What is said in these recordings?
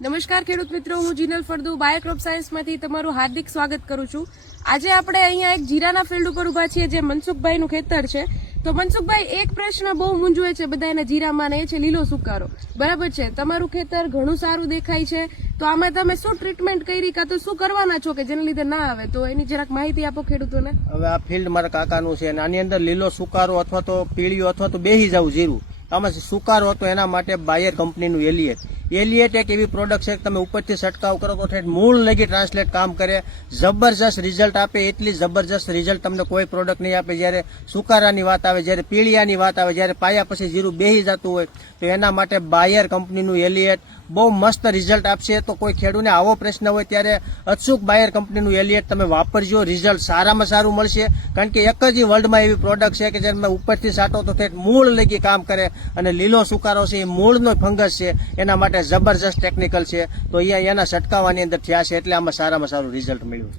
નમસ્કાર ખેડૂત મિત્રો, હું જીનલ ફળદુ બાયોક્રોપ સાયન્સમાંથી તમારું હાર્દિક સ્વાગત કરું છું। આજે આપણે અહીંયા એક જીરાના ફિલ્ડ ઉપર ઉભા છીએ, જે મનસુખભાઈનું ખેતર છે। તો મનસુખભાઈ, એક પ્રશ્ન બહુ મૂંઝવે છે બધાને જીરામાં, ને એ છે લીલો સુકારો। બરાબર છે, તમારું ખેતર ઘણું સારું દેખાય છે, તો આમાં તમે શું ટ્રીટમેન્ટ કરી, કાં તો શું કરવાના છો કે જેના લીધે ના આવે, તો એની જરાક માહિતી આપો ખેડૂતોને। હવે આ ફિલ્ડ મારા કાકાનું છે અને આની અંદર લીલો સુકારો અથવા તો પીળીઓ અથવા તો બેહી જવું જીરું, આમાં સુકારો હતો એના માટે બાયર કંપનીનું એલિએટ એક એવી પ્રોડક્ટ છે કે તમે ઉપરથી છંટકાવ કરો તો ઠેઠ મૂળ લગી ટ્રાન્સલેટ કામ કરે, જબરજસ્ત રિઝલ્ટ આપે। એટલી જબરજસ્ત રિઝલ્ટ તમને કોઈ પ્રોડક્ટ નહીં આપે। જ્યારે સુકારાની વાત આવે, જ્યારે પીળિયાની વાત આવે, જ્યારે પાયા પછી જીરું બેહી જતું હોય, તો એના માટે બાયર કંપનીનું એલિએટ બહુ મસ્ત રિઝલ્ટ આપશે। તો કોઈ ખેડૂતને આવો પ્રશ્ન હોય ત્યારે અચૂક બાયર કંપનીનું એલિએટ તમે વાપરજો, રિઝલ્ટ સારામાં સારું મળશે। કારણ કે એક જ વર્લ્ડમાં એવી પ્રોડક્ટ છે કે જેને ઉપરથી સાટો તો ઠેઠ મૂળ લગી કામ કરે, અને લીલો સુકારો છે એ મૂળનો ફંગસ છે, એના માટે જબરજસ્ત ટેકનિકલ છે। તો અહીંયા એના છંટકાવની અંદર થયા છે, એટલે આમાં સારામાં સારું રિઝલ્ટ મળ્યું।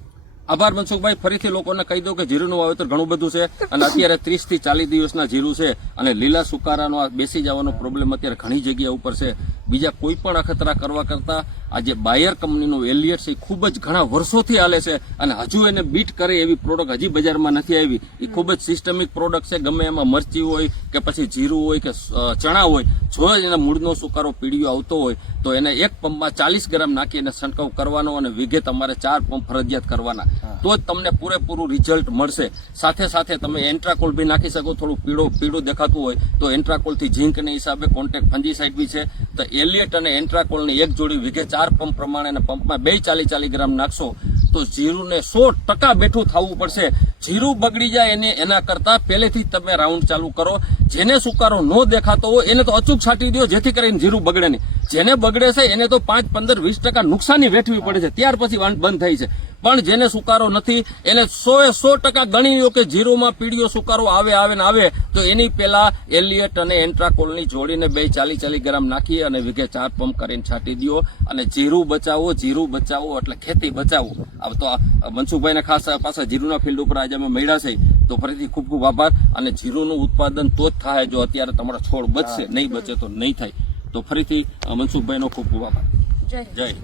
આભાર મનસુખભાઈ, ફરીથી લોકોને કહી દો કે જીરુનું વાવેતર ઘણું બધું છે અને અત્યારે 30 થી 40 દિવસના જીરું છે, અને લીલા સુકારાનો આ બેસી જવાનો પ્રોબ્લેમ અત્યારે ઘણી જગ્યા ઉપર છે। બીજા કોઈ પણ અખતરા કરવા કરતા આ જે બાયર કંપનીનું એલિયટ છે એ ખૂબ જ ઘણા વર્ષોથી હાલે છે, અને હજુ એને બીટ કરે એવી પ્રોડક્ટ હજી બજારમાં નથી આવી। એ ખૂબ જ સિસ્ટમિક પ્રોડક્ટ છે। ગમે એમાં મરચી હોય કે પછી જીરું હોય કે ચણા હોય, જો એના મૂળનો સુકારો પીળિયો આવતો હોય તો એને એક પંપમાં 40 ગ્રામ નાખી એને છંટકાવ કરવાનો, અને વીઘે તમારે 4 પંપ ફરજિયાત કરવાના, તો જ તમને પૂરેપૂરું રિઝલ્ટ મળશે। સાથે સાથે તમે એન્ટ્રાકોલ બી નાખી શકો, થોડું પીળું દેખાતું હોય તો એન્ટ્રાકોલથી ઝીંકની હિસાબે કોન્ટેક્ટ ફંજીસાઇડ બી છે। તો એલિયટ અને એન્ટ્રાકોલની એક જોડી વીઘે 4 પંપ પ્રમાણે અને પંપમાં 2 40 ગ્રામ નાખશો તો જીરુને 100% બેઠું થવું પડશે। જીરું બગડી જાય એના કરતા પહેલેથી તમે રાઉન્ડ ચાલુ કરો। જેને સુકારો ન દેખાતો હોય એને તો અચૂક છાંટી દો, જેથી કરીને જીરું બગડે નહીં। જેને બગડે છે એને તો 5, 15, 20% નુકસાની વેઠવી પડે છે, ત્યાર પછી બંધ થાય છે। પણ જેને સુકારો નથી એને 100% ગણી લો કે જીરુમાં પીળિયો સુકારો આવે તો એની પહેલા એલિયટ અને એન્ટ્રાકોલની જોડીને 2 40 ગ્રામ નાખી અને વીઘે 4 પંપ કરીને છાંટી દો, અને જીરું બચાવો એટલે ખેતી બચાવો। તો મનસુખભાઈને ખાસ પાછા જીરુના ફિલ્ડ ઉપર આજે અમે મળ્યા છે, તો ફરીથી ખૂબ ખૂબ આભાર। અને જીરુનું ઉત્પાદન તો જ થાય જો અત્યારે તમારા છોડ બચશે, નહીં બચે તો નહીં થાય। તો ફરીથી મનસુખભાઈનો ખૂબ ખૂબ આભાર। જય જય।